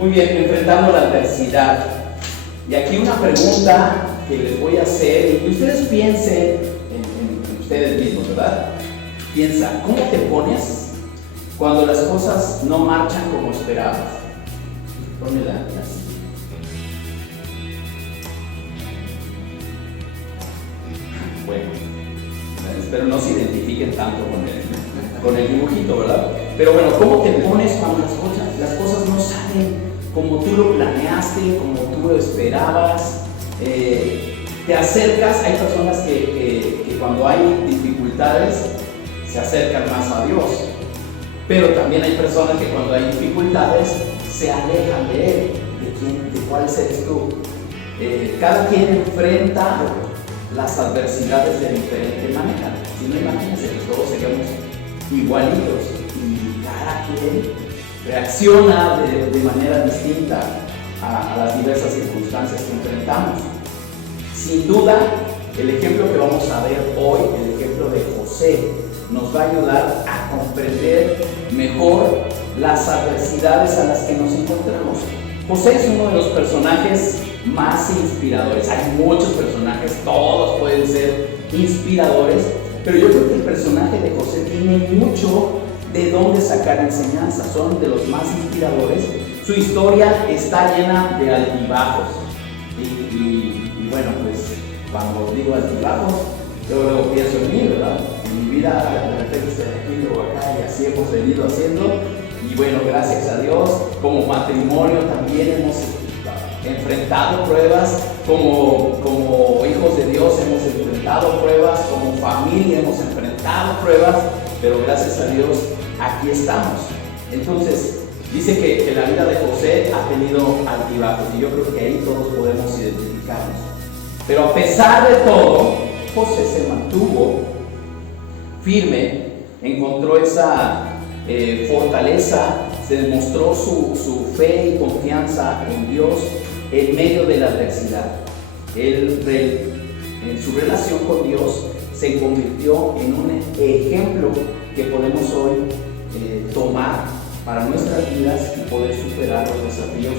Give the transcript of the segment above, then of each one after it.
Muy bien, enfrentando la adversidad. Y aquí una pregunta que les voy a hacer, y que ustedes piensen en ustedes mismos, ¿verdad? Piensa, ¿cómo te pones cuando las cosas no marchan como esperabas? Pónmela así. Bueno, espero no se identifiquen tanto con el dibujito, ¿verdad? Pero bueno, ¿cómo te pones cuando las cosas no salen como tú lo planeaste, como tú lo esperabas? Te acercas, hay personas que cuando hay dificultades se acercan más a Dios, pero también hay personas que cuando hay dificultades se alejan de Él, de cuál eres tú. Cada quien enfrenta las adversidades de diferente manera. Si no, imagínense que todos seríamos igualitos y cada quien reacciona de manera distinta a las diversas circunstancias que enfrentamos. Sin duda, el ejemplo que vamos a ver hoy, el ejemplo de José, nos va a ayudar a comprender mejor las adversidades a las que nos encontramos. José es uno de los personajes más inspiradores. Hay muchos personajes, todos pueden ser inspiradores, pero yo creo que el personaje de José tiene mucho de dónde sacar enseñanza. Son de los más inspiradores. Su historia está llena de altibajos. Y bueno, pues cuando digo altibajos, yo luego pienso en mí, ¿verdad? En mi vida, de repente estoy aquí, luego acá, y así hemos venido haciendo. Y bueno, gracias a Dios, como matrimonio también hemos enfrentado pruebas, como hijos de Dios hemos enfrentado pruebas, como familia hemos enfrentado pruebas, pero gracias a Dios aquí estamos. Entonces, dice que la vida de José ha tenido altibajos y yo creo que ahí todos podemos identificarnos. Pero a pesar de todo, José se mantuvo firme, encontró esa fortaleza, se demostró su fe y confianza en Dios en medio de la adversidad. Él, en su relación con Dios, se convirtió en un ejemplo que podemos hoy tomar para nuestras vidas y poder superar los desafíos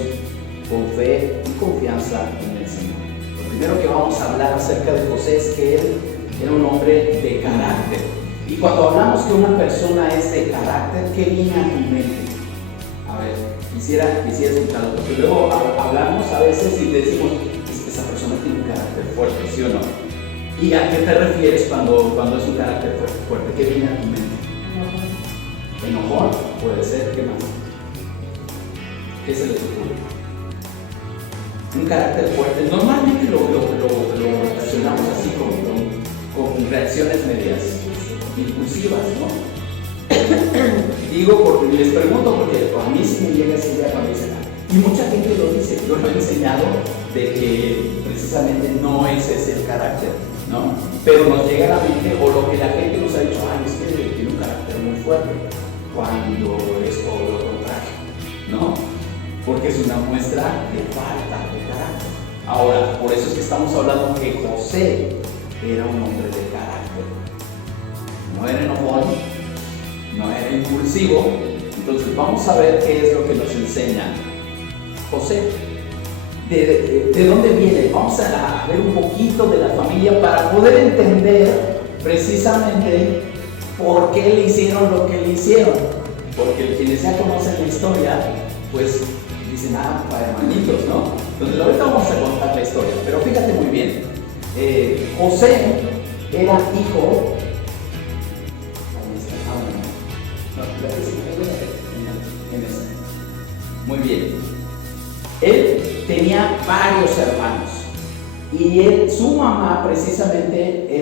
con fe y confianza en el Señor. Lo primero que vamos a hablar acerca de José es que él era un hombre de carácter. Y cuando hablamos que una persona es de carácter, ¿qué viene a tu mente? A ver, quisiera escucharlo, porque luego hablamos a veces y decimos, esa persona tiene un carácter fuerte, ¿sí o no? ¿Y a qué te refieres cuando es un carácter fuerte? ¿Qué viene a tu mente? Enojón, puede ser, ¿qué más? ¿Qué se les ocurre? Un carácter fuerte, normalmente lo relacionamos así con reacciones medias impulsivas, ¿no? Digo, porque les pregunto, porque a mí sí me llega esa idea cuando dicen, y mucha gente lo dice, yo lo he enseñado de que precisamente no es ese el carácter, ¿no? Pero nos llega a la mente, o lo que la gente nos ha dicho, ay, es que tiene un carácter muy fuerte, cuando es todo lo contrario, ¿no? Porque es una muestra de falta de carácter. Ahora, por eso es que estamos hablando que José era un hombre de carácter. No era enojón, no era impulsivo. Entonces vamos a ver qué es lo que nos enseña José. ¿De dónde viene? Vamos a ver un poquito de la familia para poder entender precisamente por qué le hicieron lo que le hicieron. Porque quienes ya conocen la historia, pues dicen, para hermanitos, ¿no? Entonces ahorita vamos a contar la historia, pero fíjate muy bien. José era hijo. Muy bien. Él tenía varios hermanos y su mamá precisamente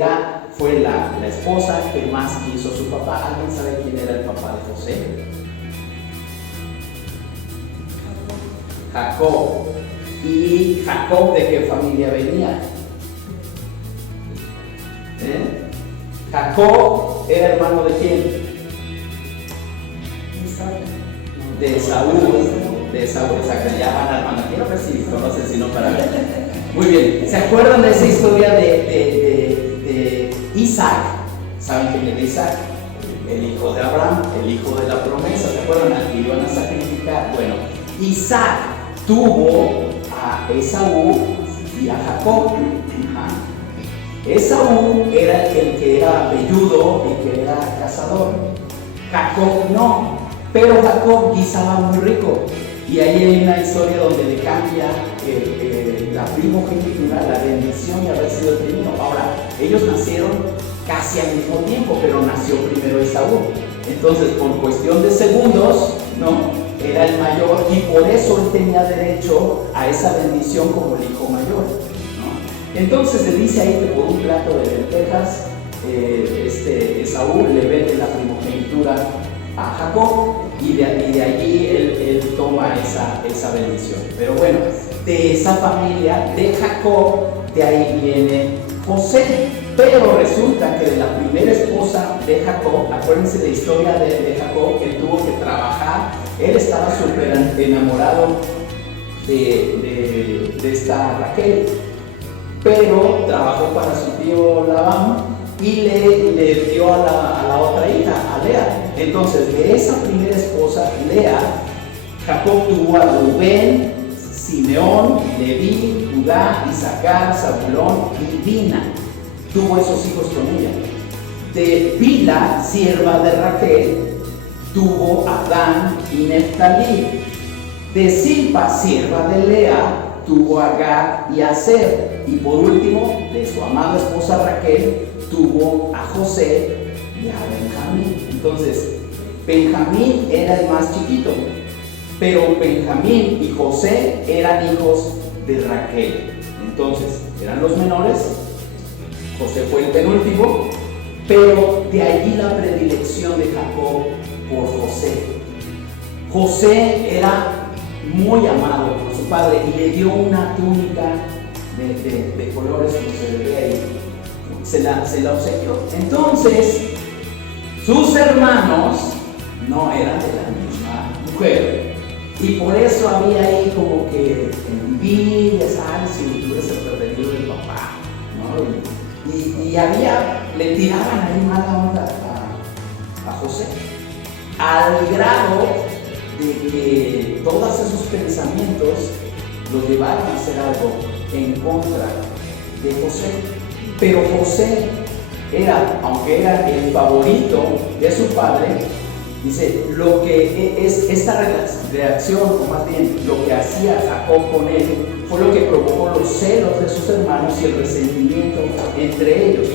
fue la esposa que más quiso a su papá. ¿Alguien sabe quién era el papá de José? Jacob. ¿Y Jacob de qué familia venía? Jacob era hermano de quién? De Esaú, exacto. Ya van hermano. Quiero ver si conocen, si no para ver. Muy bien. ¿Se acuerdan de esa historia de Isaac? ¿Saben quién era Isaac? El hijo de Abraham, el hijo de la promesa. ¿Se acuerdan? Aquí iban a sacrificar. Bueno, Isaac tuvo a Esaú y a Jacob. Esaú era el que era velludo y que era cazador. Jacob no, pero Jacob guisaba muy rico. Y ahí hay una historia donde le cambia la primogenitura, la bendición de haber sido el primero. Ahora, ellos nacieron casi al mismo tiempo, pero nació primero Esaú. Entonces, por cuestión de segundos, ¿no? Era el mayor y por eso él tenía derecho a esa bendición como el hijo mayor, ¿no? Entonces le dice ahí que por un plato de lentejas, Esaú le vende la primogenitura a Jacob y de allí él toma esa bendición. Pero bueno, de esa familia de Jacob, de ahí viene José. Pero resulta que de la primera esposa de Jacob, acuérdense la historia de Jacob, que tuvo que trabajar, él estaba súper enamorado de esta Raquel, pero trabajó para su tío Labán y le dio a la otra hija, a Lea. Entonces, de esa primera esposa, Lea, Jacob tuvo a Rubén, Simeón, Leví, Judá, Isaacar, Zabulón y Dina. Tuvo esos hijos con ella. De Bila, sierva de Raquel, tuvo a Dan y Neftalí. De Silpa, sierva de Lea, tuvo a Gad y a Aser. Y por último, de su amada esposa Raquel, tuvo a José y a Benjamín. Entonces, Benjamín era el más chiquito, pero Benjamín y José eran hijos de Raquel. Entonces, eran los menores. José fue el penúltimo, pero de allí la predilección de Jacob por José. José era muy amado por su padre y le dio una túnica de colores, como se ve ahí, se la obsequió. Entonces, sus hermanos no eran de la misma mujer y por eso había ahí como que envidias, si tú eres el preferido del papá, ¿no? Y le tiraban ahí mala onda a José, al grado de que todos esos pensamientos los llevaron a hacer algo en contra de José. Pero José aunque era el favorito de su padre, dice, lo que es esta reacción, o más bien lo que hacía Jacob con él, fue lo que provocó los celos de sus hermanos y el resentimiento entre ellos.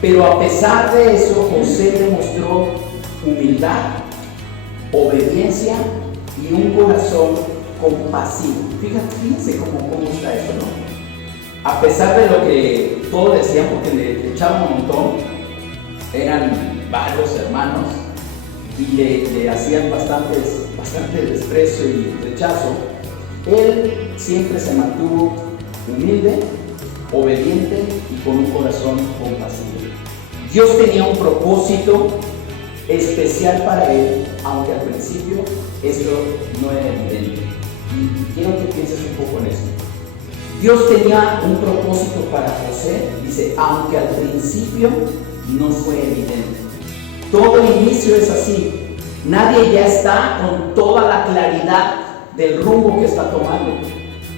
Pero a pesar de eso, José demostró humildad, obediencia y un corazón compasivo. Fíjense cómo está eso, ¿no? A pesar de lo que todos decían, porque le echaban un montón, eran varios hermanos y le hacían bastante desprecio y rechazo, él siempre se mantuvo humilde, obediente y con un corazón compasivo. Dios tenía un propósito especial para él, aunque al principio esto no era evidente. Y quiero que pienses un poco en eso. Dios tenía un propósito para José, dice, aunque al principio no fue evidente. Todo inicio es así. Nadie ya está con toda la claridad del rumbo que está tomando.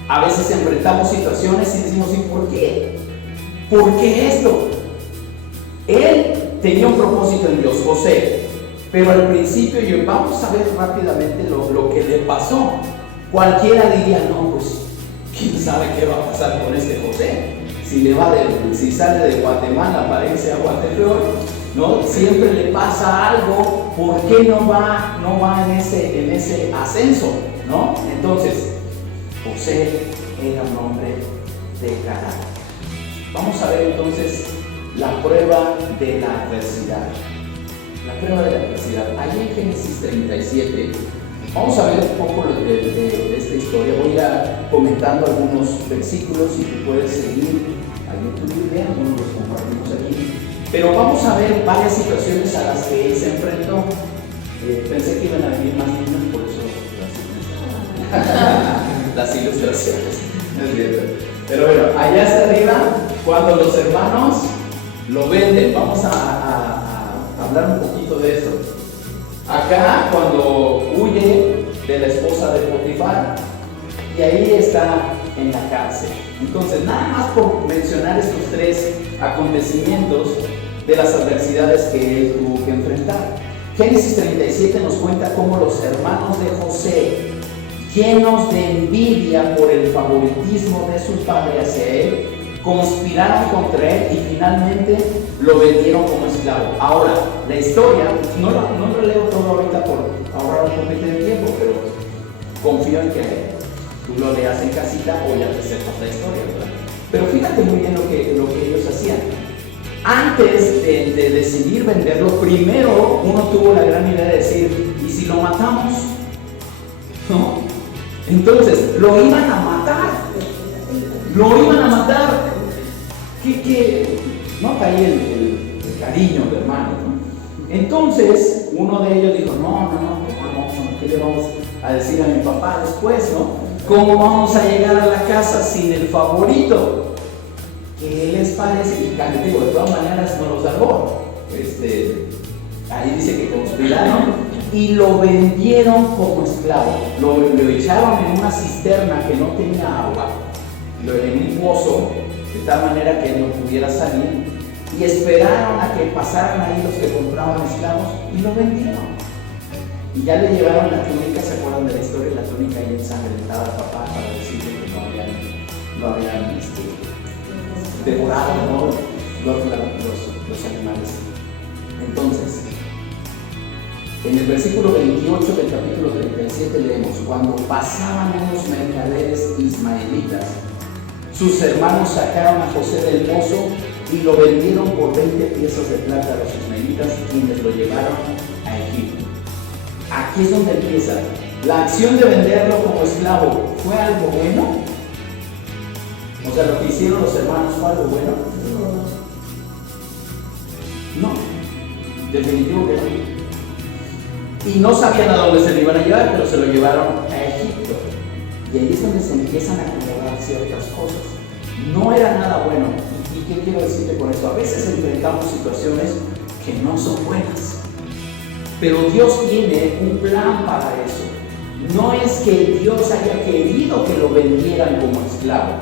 A veces enfrentamos situaciones y decimos, ¿y por qué? ¿Por qué esto? Él tenía un propósito en Dios, José, pero al principio, vamos a ver rápidamente lo que le pasó. Cualquiera diría, no, pues, ¿quién sabe qué va a pasar con este José? Si sale de Guatemala para irse a Guatepeor, ¿no? Siempre le pasa algo. ¿Por qué no va en ese ascenso, ¿no? Entonces, José era un hombre de carácter. Vamos a ver entonces la prueba de la adversidad. La prueba de la adversidad. Allí en Génesis 37, vamos a ver un poco de esta historia. Voy a ir comentando algunos versículos y tú puedes seguir ahí en tu Biblia, algunos los compartimos aquí. Pero vamos a ver varias situaciones a las que él se enfrentó. Pensé que iban a venir más niños, por eso las ilustraciones. Es cierto. Pero bueno, allá hasta arriba, cuando los hermanos lo venden, vamos a hablar un poquito de esto. Acá, cuando huye de la esposa de Potifar, y ahí está en la cárcel. Entonces, nada más por mencionar estos tres acontecimientos de las adversidades que él tuvo que enfrentar. Génesis 37 nos cuenta cómo los hermanos de José, llenos de envidia por el favoritismo de su padre hacia él, conspiraron contra él y finalmente lo vendieron como esclavo. Ahora, la historia, no lo leo todo ahorita por ahorrar un poquito de tiempo, pero confío en que tú lo leas en casita o ya te sepas la historia, ¿verdad? Pero fíjate muy bien lo que ellos hacían. Antes de decidir venderlo, primero uno tuvo la gran idea de decir, ¿y si lo matamos? ¿No? Entonces, lo iban a matar. Lo iban a matar. Nota ahí el cariño de hermano, ¿no? Entonces, uno de ellos dijo, no, ¿qué le vamos a decir a mi papá después, no? ¿Cómo vamos a llegar a la casa sin el favorito? ¿Qué les parece? Y digo, de todas maneras no lo salvó. Ahí dice que conspiraron y lo vendieron como esclavo. Lo echaron en una cisterna que no tenía agua, en un pozo, de tal manera que no pudiera salir, y esperaron a que pasaran ahí los que compraban esclavos y lo vendieron. Y ya le llevaron la túnica, ¿se acuerdan de la historia? La túnica ahí ensangrentada al papá para decirle que no habían devorado, ¿no? los animales. Entonces, en el versículo 28 del capítulo 37 leemos: cuando pasaban unos mercaderes ismaelitas, sus hermanos sacaron a José del pozo y lo vendieron por 20 piezas de plata a los ismaelitas, quienes lo llevaron a Egipto. Aquí es donde empieza. La acción de venderlo como esclavo, ¿fue algo bueno? O sea, lo que hicieron los hermanos, ¿fue algo bueno? No, definitivo que no. Y no sabían a dónde se lo iban a llevar, pero se lo llevaron a Egipto. Y ahí es donde se empiezan a acomodar ciertas cosas. No era nada bueno. ¿Y qué quiero decirte con esto? A veces enfrentamos situaciones que no son buenas. Pero Dios tiene un plan para eso. No es que Dios haya querido que lo vendieran como esclavo.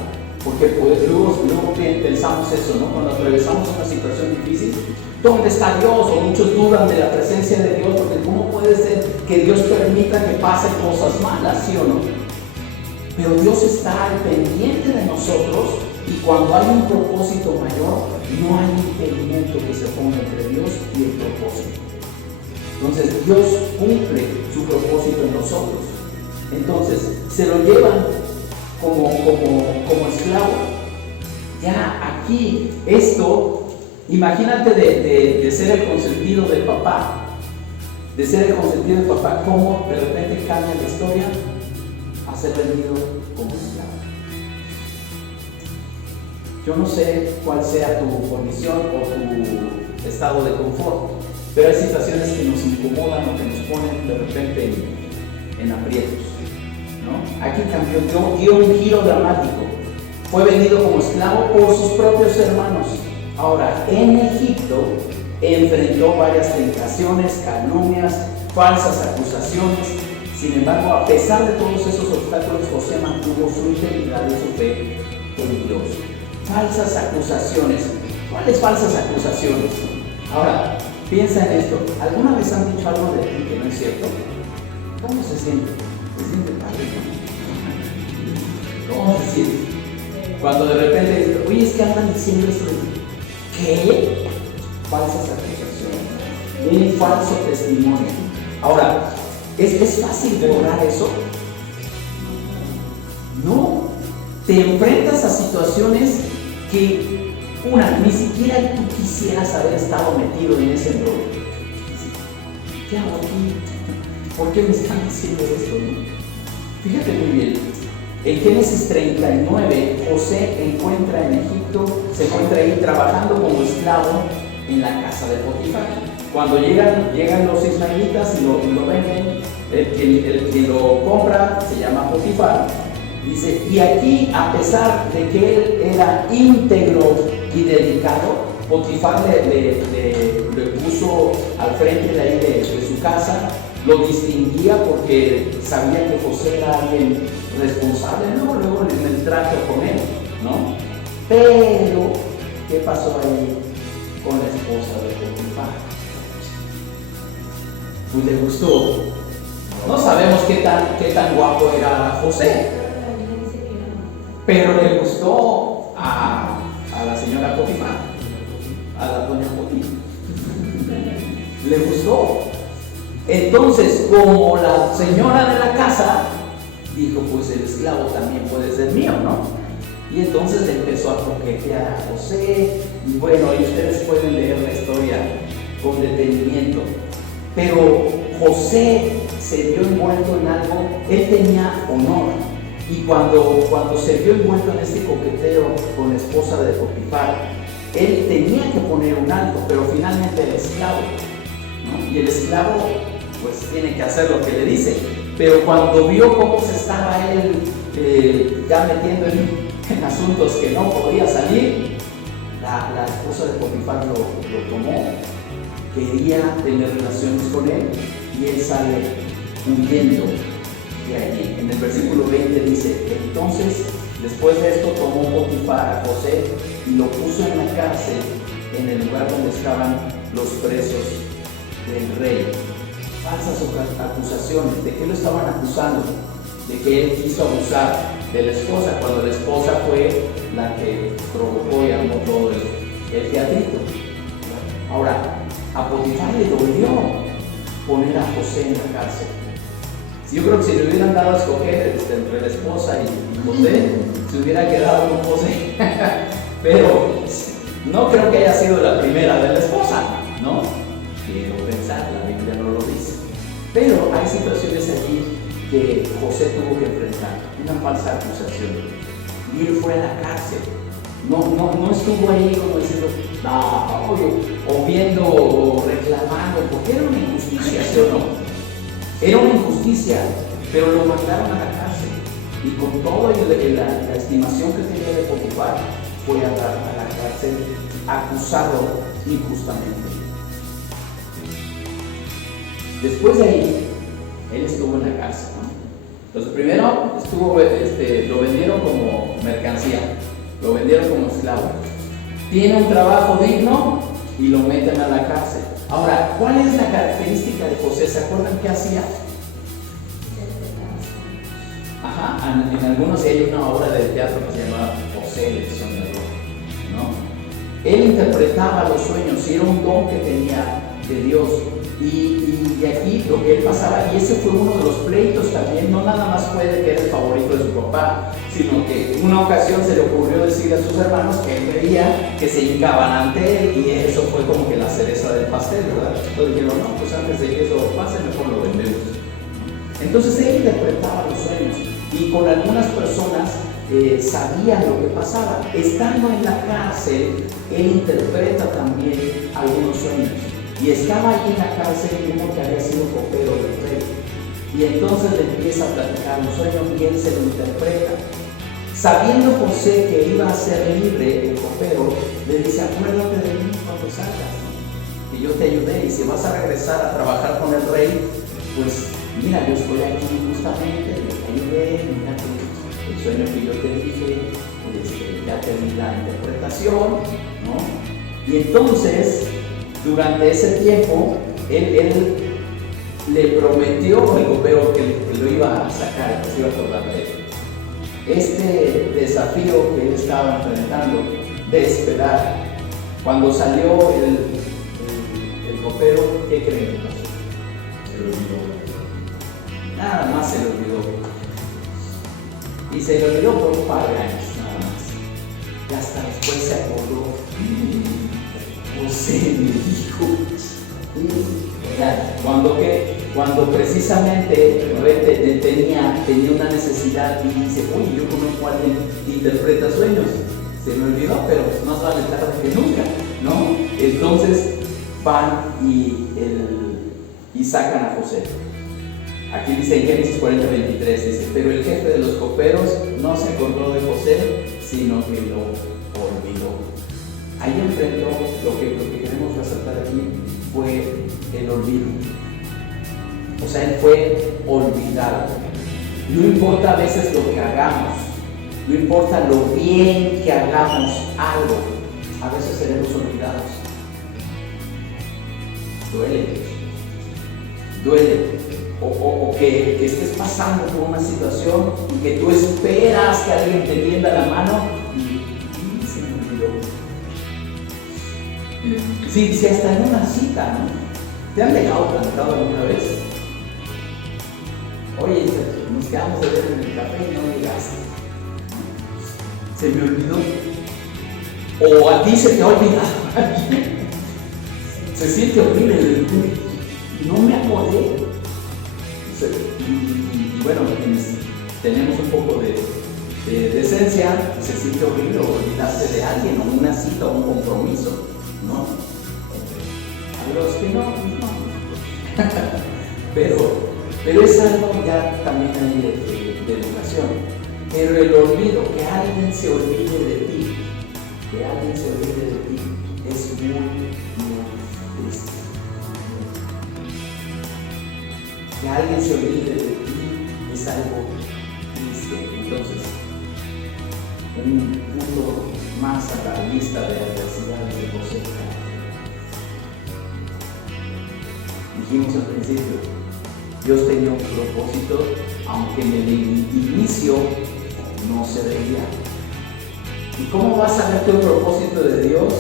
Porque pues, luego pensamos eso, ¿no? Cuando atravesamos una situación difícil, ¿dónde está Dios? O muchos dudan de la presencia de Dios, porque ¿cómo puede ser que Dios permita que pasen cosas malas, sí o no? Pero Dios está al pendiente de nosotros, y cuando hay un propósito mayor, no hay impedimento que se ponga entre Dios y el propósito. Entonces Dios cumple su propósito en nosotros. Entonces se lo llevan como esclavo. Ya aquí, esto, imagínate de ser el consentido del papá, cómo de repente cambia la historia a ser vendido como esclavo. Yo no sé cuál sea tu condición o tu estado de confort, pero hay situaciones que nos incomodan o que nos ponen de repente en aprietos, ¿no? Aquí cambió, dio un giro dramático. Fue vendido como esclavo por sus propios hermanos. Ahora, en Egipto enfrentó varias tentaciones, calumnias, falsas acusaciones. Sin embargo, a pesar de todos esos obstáculos, José mantuvo su integridad y su fe en Dios. Falsas acusaciones. ¿Cuáles falsas acusaciones? Ahora, piensa en esto. ¿Alguna vez han dicho algo de ti que no es cierto? ¿Cómo se siente? ¿Se siente padre? ¿Cómo se siente? Cuando de repente dicen, oye, es que andan diciendo esto de ti. ¿Qué? Falsas acusaciones. Un falso testimonio. Ahora, ¿es fácil borrar eso? No. Te enfrentas a situaciones que, ni siquiera tú quisieras haber estado metido en ese embrollo. ¿Qué hago aquí? ¿Por qué me están diciendo esto? Fíjate muy bien. En Génesis 39, José encuentra en Egipto, se encuentra ahí trabajando como esclavo en la casa de Potifar. Cuando llegan los ismaelitas y lo venden, el que lo compra se llama Potifar. Dice, y aquí, a pesar de que él era íntegro y dedicado, Potifar le puso al frente de ahí de su casa lo distinguía porque sabía que José era alguien responsable, luego en el trato con él, ¿no? Pero, ¿qué pasó ahí con la esposa de Potifar? Pues le gustó. No sabemos qué tan guapo era José, pero le gustó a la señora Potifar, a la doña Potifar. Le gustó. Entonces, como la señora de la casa dijo, pues el esclavo también puede ser mío, ¿no? Y entonces le empezó a coquetear a José. Y bueno, y ustedes pueden leer la historia con detenimiento. Pero José se vio envuelto en algo, él tenía honor. Y cuando se vio envuelto en este coqueteo con la esposa de Potifar, él tenía que poner un alto, pero finalmente el esclavo, ¿no? Y el esclavo pues tiene que hacer lo que le dice. Pero cuando vio cómo se estaba él ya metiendo en asuntos que no podía salir, la esposa de Potifar lo tomó, quería tener relaciones con él y él sale huyendo de allí. En el versículo 20 dice, entonces después de esto tomó Potifar a José y lo puso en la cárcel en el lugar donde estaban los presos del rey. Falsas acusaciones. ¿De qué lo estaban acusando? De que él quiso abusar de la esposa, cuando la esposa fue la que provocó y armó todo el teatrito. Ahora, a Potifar le dolió poner a José en la cárcel. Yo creo que si le hubieran dado a escoger entre la esposa y José, se hubiera quedado con José. Pero no creo que haya sido la primera de la esposa, ¿no? Quiero pensar, la Biblia no lo dice. Pero hay situaciones allí que José tuvo que enfrentar, una falsa acusación. Y él fue a la cárcel. No estuvo ahí como diciendo, no, o viendo o reclamando, porque era una injusticia, ¿sí o no? Era una injusticia, pero lo mandaron a la cárcel. Y con toda la estimación que tenía de Potifar, fue a la cárcel acusado injustamente. Después de ahí, él estuvo en la cárcel, ¿no? Entonces, primero lo vendieron como mercancía, lo vendieron como esclavo. Tiene un trabajo digno y lo meten a la cárcel. Ahora, ¿cuál es la característica de José? ¿Se acuerdan qué hacía? Ajá, en algunos hay una obra de teatro que se llama José, el soñador, ¿no? Él interpretaba los sueños y era un don que tenía de Dios. Y aquí lo que él pasaba, y ese fue uno de los pleitos también, no nada más fue de que era el favorito de su papá, sino que en una ocasión se le ocurrió decirle a sus hermanos que él veía que se hincaban ante él, y eso fue como que la cereza del pastel, ¿verdad? Entonces dijeron, no, pues antes de que eso pase, mejor lo vendemos. Entonces él interpretaba los sueños, y con algunas personas sabían lo que pasaba. Estando en la cárcel, él interpreta también algunos sueños. Y estaba allí en la cárcel uno que había sido copero del rey. Y entonces le empieza a platicar un sueño y él se lo interpreta. Sabiendo José que iba a ser libre, el copero le dice, acuérdate de mí cuando salgas, ¿no? Que yo te ayudé, y si vas a regresar a trabajar con el rey, pues mira, yo estoy aquí justamente, yo te ayudé, mira que el sueño que yo te dije, ya te di la interpretación, ¿no? Y entonces, durante ese tiempo, él le prometió al copero que lo iba a sacar, que se iba a acordar de él. Este desafío que él estaba enfrentando de esperar, cuando salió el copero, ¿qué creen que pasó? Se lo olvidó. Nada más se le olvidó. Y se le olvidó por un par de años, nada más. Y hasta después se acordó. José me dijo, cuando precisamente tenía una necesidad y dice, uy, yo conozco a alguien que interpreta sueños, se me olvidó, pero pues más vale tarde que nunca, ¿no? Entonces van y sacan a José. Aquí dice en Génesis 40:23, dice, pero el jefe de los coperos no se acordó de José, sino que lo olvidó. Ahí enfrentó lo que queremos resaltar aquí fue el olvido. O sea, él fue olvidado. No importa a veces lo que hagamos, no importa lo bien que hagamos algo, a veces seremos olvidados. Duele. O que estés pasando por una situación y que tú esperas que alguien te tienda la mano y se me olvidó. Si hasta en una cita, ¿no? ¿Te han dejado plantado alguna vez? Oye, nos quedamos de ver en el café y no llegaste. Se me olvidó. O a ti se te ha olvidado. Se siente horrible. No me acordé. Y bueno, quienes tenemos un poco de decencia, se siente horrible olvidarse de alguien, o una cita, o un compromiso, ¿no? A los que no. Pero es algo ya también ahí de educación. Pero el olvido, que alguien se olvide de ti, es muy triste. Que alguien se olvide de ti es algo triste. Entonces, un punto más a la lista de adversidades de José. Dijimos al principio, Dios tenía un propósito, aunque en el inicio no se veía. ¿Y cómo vas a ver tu propósito de Dios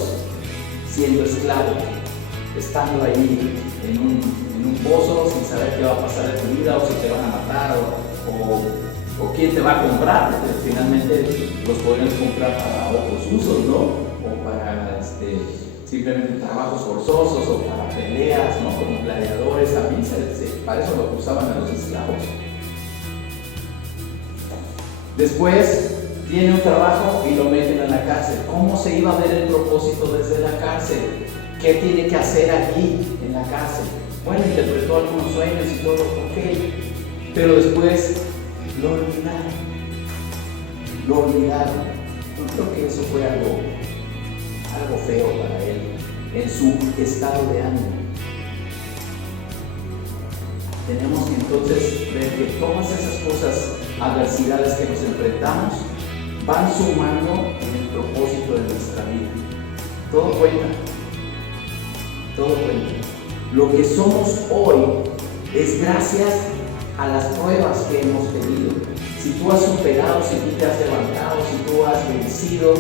siendo esclavo, estando ahí en un pozo sin saber qué va a pasar en tu vida, o si te van a matar, o quién te va a comprar? Porque finalmente los podríamos comprar para otros usos, ¿no? O para simplemente trabajos forzosos, o para peleas, ¿no? Como gladiadores también, para eso lo usaban a los esclavos. Después tiene un trabajo y lo meten en la cárcel. ¿Cómo se iba a ver el propósito desde la cárcel? ¿Qué tiene que hacer allí en la cárcel? Bueno, interpretó algunos sueños y todo, ok, pero después lo olvidaron. Yo creo que eso fue algo feo para él, en su estado de ánimo. Tenemos que entonces ver que todas esas cosas, adversidades que nos enfrentamos, van sumando en el propósito de nuestra vida. Todo cuenta. Lo que somos hoy es gracias a las pruebas que hemos tenido. Si tú has superado, si tú te has levantado, si tú has vencido,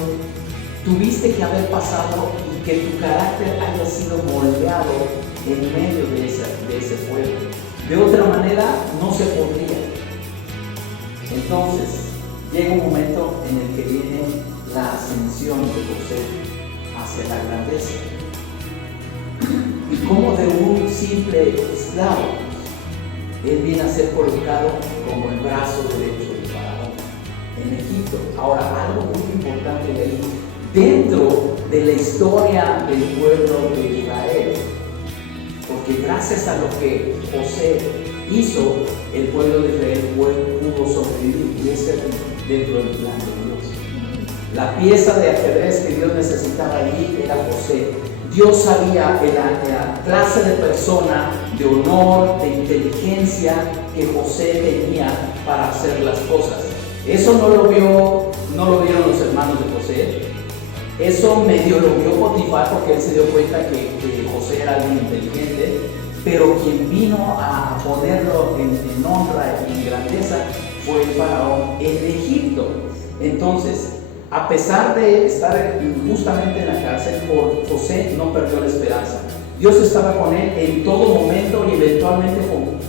tuviste que haber pasado y que tu carácter haya sido moldeado en medio de ese fuego. De otra manera, no se podría. Entonces, llega un momento en el que viene la ascensión de José hacia la grandeza. Y como de un simple esclavo, él viene a ser colocado como el brazo derecho del faraón en Egipto. Ahora, algo muy importante de ahí, dentro de la historia del pueblo de Israel, porque gracias a lo que José hizo, el pueblo de Israel pudo sobrevivir, y es dentro del plan de Dios. La pieza de ajedrez que Dios necesitaba allí era José. Dios sabía la clase de persona, de honor, de inteligencia que José tenía para hacer las cosas. Eso no lo vieron los hermanos de José. Eso medio lo vio Potifar, porque él se dio cuenta que José era alguien inteligente, pero quien vino a ponerlo en honra y en grandeza fue el faraón en Egipto. Entonces, a pesar de estar injustamente en la cárcel, José no perdió la esperanza. Dios estaba con él en todo momento, y eventualmente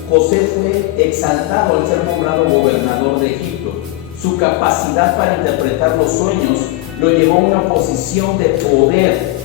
José fue exaltado al ser nombrado gobernador de Egipto. Su capacidad para interpretar los sueños lo llevó a una posición de poder,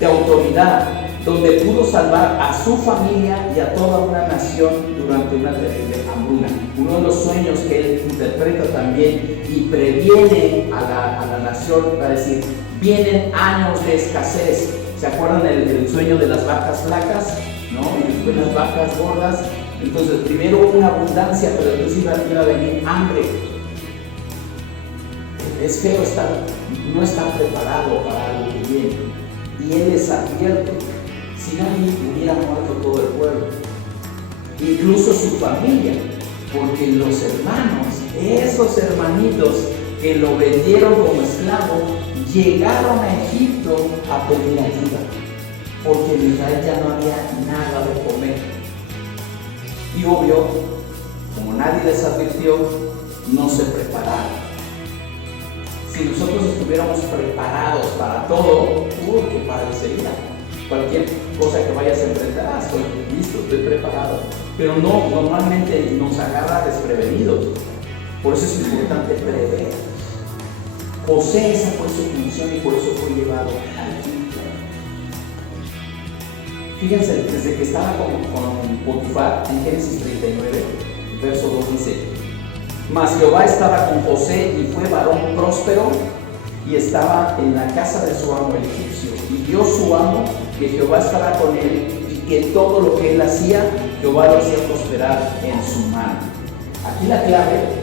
de autoridad, donde pudo salvar a su familia y a toda una nación durante una terrible hambruna. Uno de los sueños que él interpreta también y previene a la nación, para decir, vienen años de escasez. ¿Se acuerdan el sueño de las vacas flacas? ¿No? Y después las vacas gordas. Entonces, primero hubo una abundancia, pero después iba a venir hambre. Es feo no estar preparado para algo que viene. Y él les advierte: si nadie hubiera muerto todo el pueblo. incluso su familia, porque los hermanos, esos hermanitos que lo vendieron como esclavo, llegaron a Egipto a pedir ayuda, porque en Israel ya no había nada de comer. Y obvio, como nadie les advirtió, no se prepararon. Si nosotros estuviéramos preparados para todo, qué padre sería. Cualquier cosa que vayas a enfrentar, estoy listo, estoy preparado. Pero no, normalmente nos agarra desprevenidos. Por eso es importante prever. José, esa fue su función y por eso fue llevado al Egipto. Fíjense, desde que estaba con Potifar, en Génesis 39, verso 2 dice: mas Jehová estaba con José y fue varón próspero y estaba en la casa de su amo el egipcio. Y vio su amo que Jehová estaba con él y que todo lo que él hacía, Jehová lo hacía prosperar en su mano. Aquí la clave,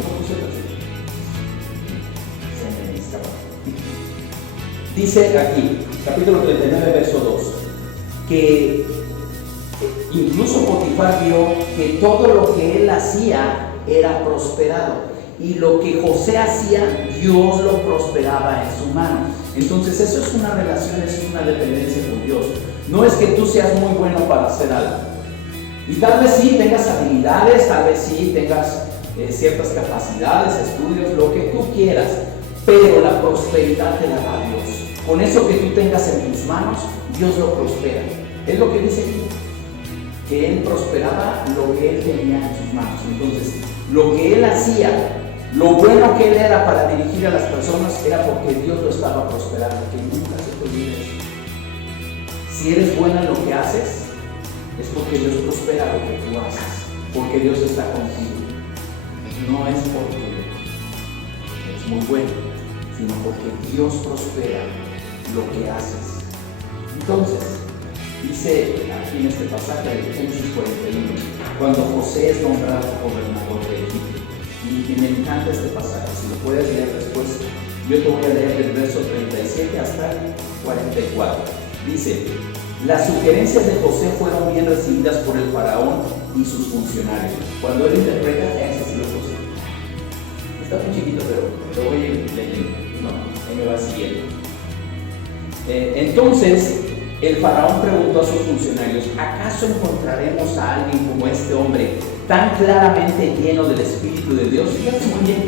dice aquí, capítulo 39, verso 2, que incluso Potifar vio que todo lo que él hacía era prosperado, y lo que José hacía, Dios lo prosperaba en su mano. Entonces eso es una relación, es una dependencia con Dios. No es que tú seas muy bueno para hacer algo, y tal vez sí tengas habilidades, tal vez sí tengas ciertas capacidades, estudios, lo que tú quieras, pero la prosperidad te la da Dios. Con eso que tú tengas en tus manos, Dios lo prospera. Es lo que dice aquí, que él prosperaba lo que él tenía en sus manos. Entonces, lo que él hacía, lo bueno que él era para dirigir a las personas, era porque Dios lo estaba prosperando. Que nunca se te olvide eso. Si eres buena en lo que haces, es porque Dios prospera lo que tú haces, porque Dios está contigo. No es porque es muy bueno, sino porque Dios prospera lo que haces. Entonces, dice aquí en este pasaje de Génesis 41, cuando José es nombrado gobernador de Egipto. Y me encanta este pasaje, si lo puedes leer después, yo te voy a leer del verso 37 hasta el 44. Dice: las sugerencias de José fueron bien recibidas por el faraón y sus funcionarios. Cuando él interpreta, ese sí lo puse. Está muy chiquito, pero lo voy a ir leyendo. No, ahí me va siguiendo. Entonces, el faraón preguntó a sus funcionarios: ¿acaso encontraremos a alguien como este hombre tan claramente lleno del Espíritu de Dios? Fíjate muy bien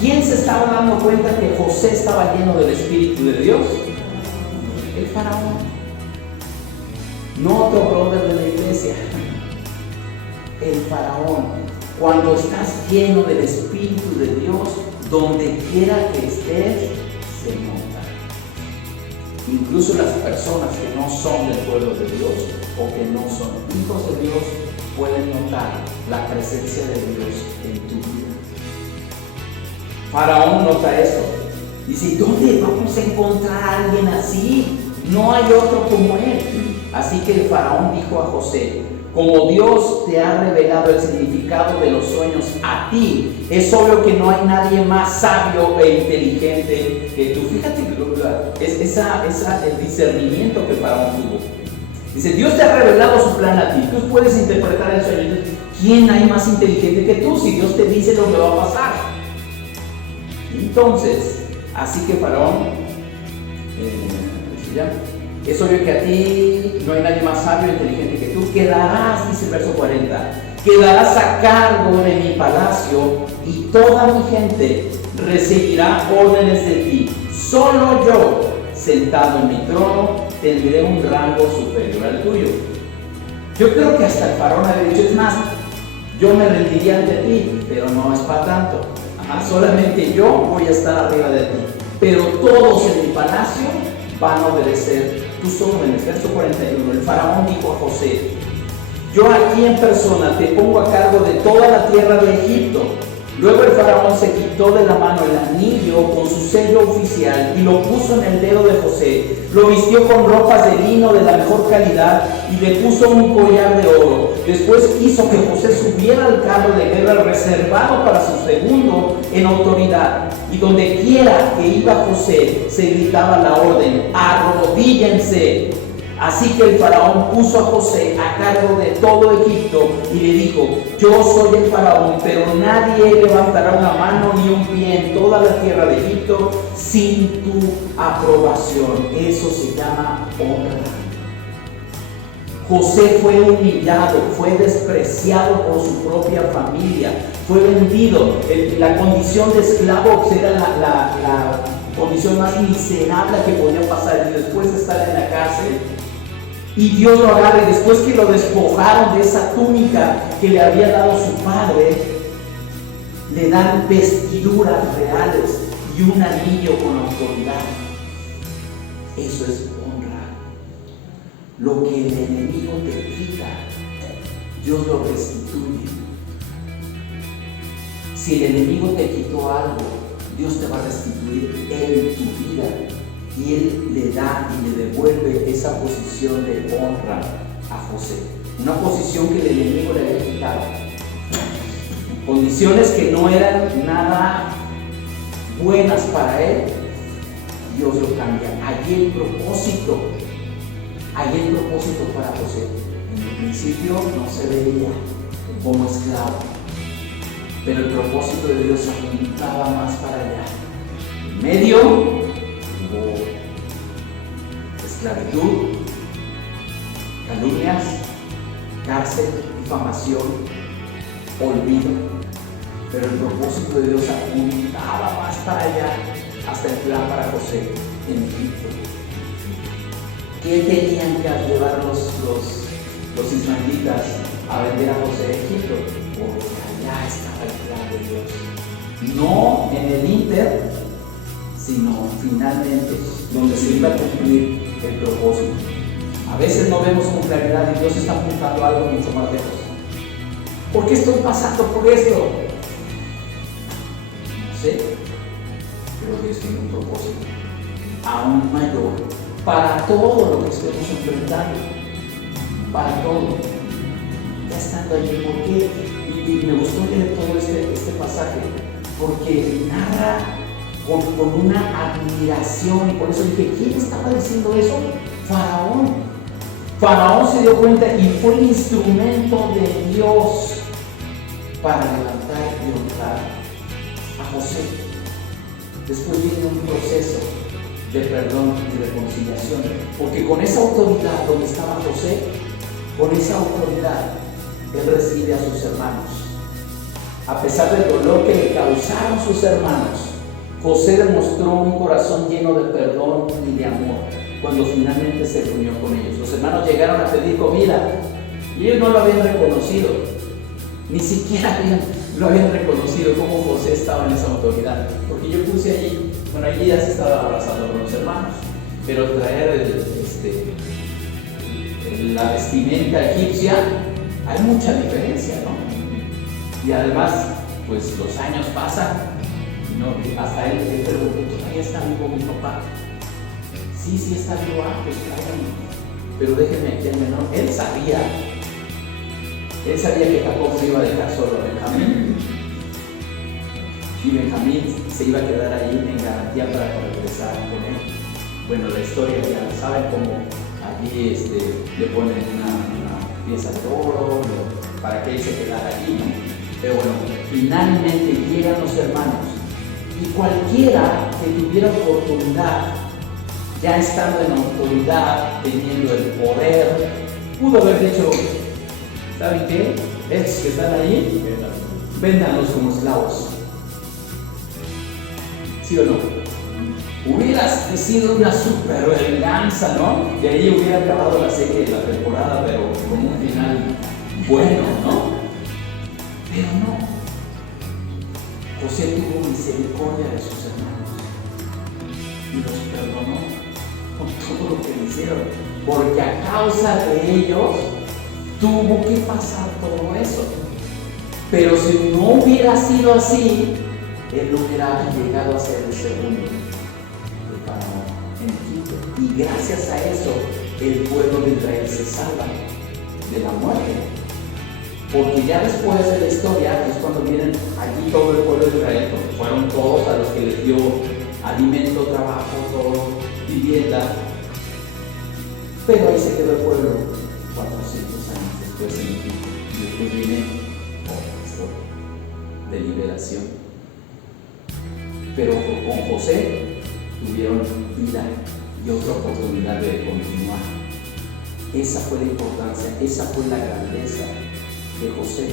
quién se estaba dando cuenta que José estaba lleno del Espíritu de Dios. El faraón. No otro brother de la iglesia. El faraón. Cuando estás lleno del Espíritu de Dios, donde quiera que estés, se nota. Incluso las personas que no son del pueblo de Dios o que no son hijos de Dios pueden notar la presencia de Dios en tu vida. Faraón nota esto. Dice: ¿dónde vamos a encontrar a alguien así? No hay otro como él. Así que el faraón dijo a José: como Dios te ha revelado el significado de los sueños a ti, es obvio que no hay nadie más sabio e inteligente que tú. Fíjate el discernimiento que el faraón tuvo. Dice: Dios te ha revelado su plan a ti, tú puedes interpretar el sueño. ¿Quién hay más inteligente que tú si Dios te dice lo que va a pasar? Entonces, así que faraón, es obvio que a ti no hay nadie más sabio e inteligente que tú. Quedarás, dice el verso 40, quedarás a cargo de mi palacio y toda mi gente recibirá órdenes de ti. Solo yo, sentado en mi trono, tendré un rango superior al tuyo. Yo creo que hasta el faraón había dicho: es más, yo me rendiría ante ti, pero no es para tanto. Solamente yo voy a estar arriba de ti, pero todos en mi palacio van a obedecer tus órdenes. Verso 41, el faraón dijo a José: yo aquí en persona te pongo a cargo de toda la tierra de Egipto. Luego el faraón se quitó de la mano el anillo con su sello oficial y lo puso en el dedo de José. Lo vistió con ropas de lino de la mejor calidad y le puso un collar de oro. Después hizo que José subiera al carro de guerra reservado para su segundo en autoridad. Y donde quiera que iba José, se gritaba la orden: arrodíllense. Así que el faraón puso a José a cargo de todo Egipto y le dijo: yo soy el faraón, pero nadie levantará una mano ni un pie en toda la tierra de Egipto sin tu aprobación. Eso se llama honra. José fue humillado, fue despreciado por su propia familia, fue vendido. La condición de esclavo era la condición más miserable que podía pasar, y después de estar en la cárcel, y Dios lo agarra, y después que lo despojaron de esa túnica que le había dado su padre, le dan vestiduras reales y un anillo con autoridad. Eso es honra. Lo que el enemigo te quita, Dios lo restituye. Si el enemigo te quitó algo, Dios te va a restituir en tu vida, y Él le da y le devuelve esa posición de honra a José, una posición que el enemigo le había quitado, condiciones que no eran nada buenas para él. Dios lo cambia. Allí el propósito para José. En el principio no se veía como esclavo, pero el propósito de Dios apuntaba más para allá. En medio hubo esclavitud, calumnias, cárcel, difamación, olvido, pero el propósito de Dios apuntaba más para allá, hasta el plan para José en Egipto. ¿Qué tenían que llevar los ismaelitas a vender a José a Egipto? Porque allá estaba el plan de Dios. No en el Inter, sino finalmente donde se iba a cumplir el propósito. A veces no vemos con claridad y Dios está apuntando a algo mucho más lejos. ¿Por qué estoy pasando por esto? No sé, pero Dios tiene un propósito aún mayor para todo lo que estemos enfrentando, para todo. Ya estando allí, ¿por qué? Y me gustó leer todo este pasaje, porque narra con una admiración, y por eso dije: ¿quién estaba diciendo eso? Faraón. Faraón se dio cuenta y fue el instrumento de Dios para levantar y honrar a José. Después viene un proceso de perdón y reconciliación, porque con esa autoridad donde estaba José, con esa autoridad él recibe a sus hermanos. A pesar del dolor que le causaron sus hermanos, José demostró un corazón lleno de perdón y de amor cuando finalmente se reunió con ellos. Los hermanos llegaron a pedir comida y ellos no lo habían reconocido, ni siquiera lo habían reconocido como José estaba en esa autoridad, porque yo puse allí, bueno, allí ya se estaba abrazando con los hermanos, pero traer la vestimenta egipcia, hay mucha diferencia, ¿no? Y además, pues los años pasan, ¿no? Hasta él preguntó: ¿todavía está vivo mi papá? Sí, está vivo. Pues tráiganme, pero déjenme aquí al menor. Él sabía que Jacob se iba a dejar solo a Benjamín, y Benjamín se iba a quedar ahí en garantía para regresar con él. Bueno, la historia ya saben cómo allí le ponen una pieza de oro para que él se quedara allí, ¿no? Pero bueno, finalmente llegan los hermanos, y cualquiera que tuviera oportunidad, ya estando en autoridad, teniendo el poder, pudo haber dicho: ¿saben qué? Estos que están ahí, véndanlos como esclavos. ¿Sí o no? Hubiera sido una super venganza, ¿no? Y ahí hubiera acabado la serie de la temporada, pero con un final bueno, ¿no? Pero no. José tuvo misericordia de sus hermanos y los perdonó con todo lo que le hicieron, porque a causa de ellos tuvo que pasar todo eso. Pero si no hubiera sido así, él no hubiera llegado a ser el segundo de Faraón en Egipto. Y gracias a eso, el pueblo de Israel se salva de la muerte. Porque ya después de la historia es cuando vienen aquí todo el pueblo de Israel, porque fueron todos a los que les dio alimento, trabajo, todo, vivienda. Pero ahí se quedó el pueblo 400 años después en Egipto. Y después viene otra historia de liberación. Pero con José tuvieron vida y otra oportunidad de continuar. Esa fue la importancia, esa fue la grandeza de José.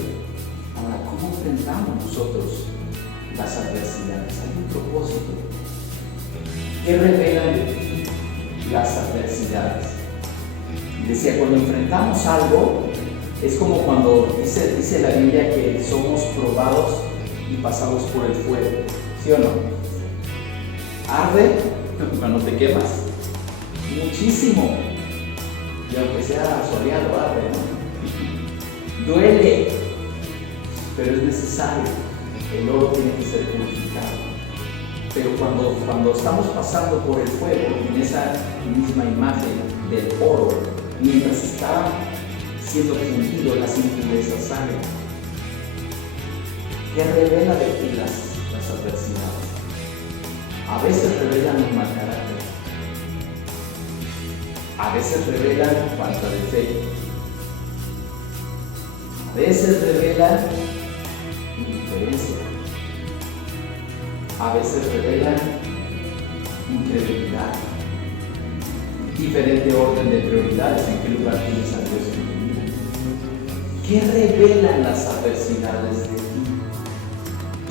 Ahora, ¿cómo enfrentamos nosotros las adversidades? Hay un propósito. ¿Qué revelan de ti las adversidades? Decía, cuando enfrentamos algo, es como cuando dice la Biblia que somos probados y pasados por el fuego. ¿Sí o no? Arde cuando te quemas muchísimo, y aunque sea soleado, arde, ¿no? Duele, pero es necesario. El oro tiene que ser purificado. Pero cuando estamos pasando por el fuego, en esa misma imagen del oro, mientras está siendo fundido, las impurezas salen. ¿Qué revela de ti las adversidades? A veces revelan un mal carácter, a veces revelan falta de fe, a veces revelan indiferencia, a veces revelan incredulidad, diferente orden de prioridades, en qué lugar tienes a Dios en tu vida. ¿Qué revelan las adversidades de ti?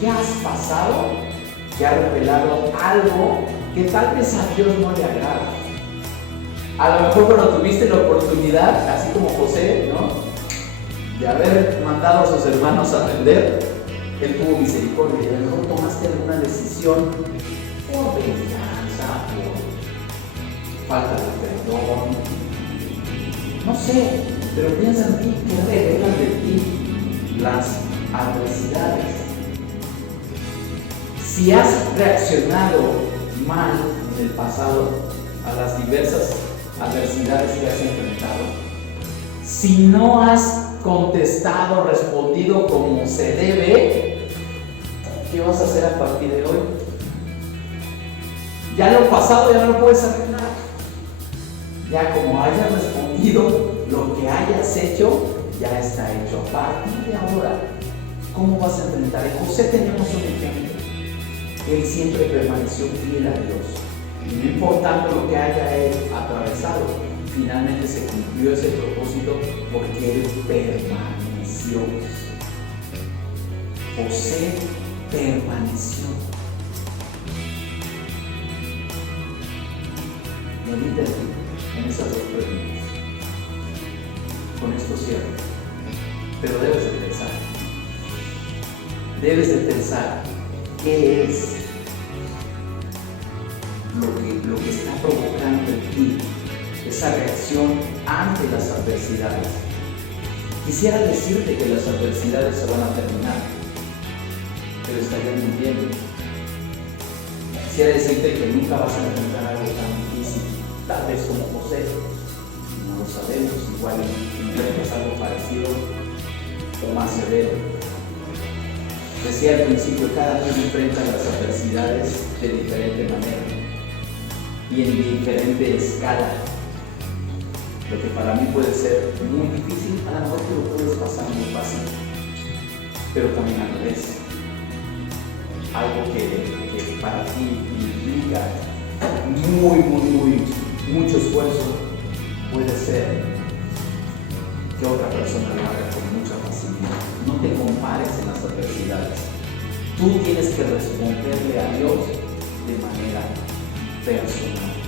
¿Qué has pasado que ha revelado algo que tal vez a Dios no le agrada? A lo mejor cuando tuviste la oportunidad, así como José, ¿no?, de haber mandado a sus hermanos a vender, Él tuvo misericordia y a lo mejor tomaste alguna decisión por venganza, por falta de perdón, no sé, pero piensa en ti, ¿qué revelan de ti las adversidades? Si has reaccionado mal en el pasado a las diversas adversidades que has enfrentado, si no has contestado, respondido como se debe, ¿qué vas a hacer a partir de hoy? Ya lo pasado ya no lo puedes arreglar. Ya como hayas respondido, lo que hayas hecho ya está hecho. A partir de ahora, ¿cómo vas a enfrentar? En José tenemos un ejemplo. Él siempre permaneció fiel a Dios. Y no importando lo que haya él atravesado, finalmente se cumplió ese propósito porque él permaneció. José permaneció. Medita en esas dos preguntas. Con esto cierro. Pero debes de pensar. Debes de pensar qué es lo que está provocando en ti esa reacción ante las adversidades. Quisiera decirte que las adversidades se van a terminar, pero estaría mintiendo. Quisiera decirte que nunca vas a enfrentar algo tan difícil, tal vez como José. No lo sabemos, igual enfrentas algo parecido o más severo. Decía al principio, cada quien enfrenta las adversidades de diferente manera y en diferente escala. Lo que para mí puede ser muy difícil, a lo mejor tú lo puedes pasar muy fácil, pero también al revés. Algo que para ti implica mucho esfuerzo, puede ser que otra persona lo haga con mucha facilidad. No te compares en las adversidades. Tú tienes que responderle a Dios de manera personal.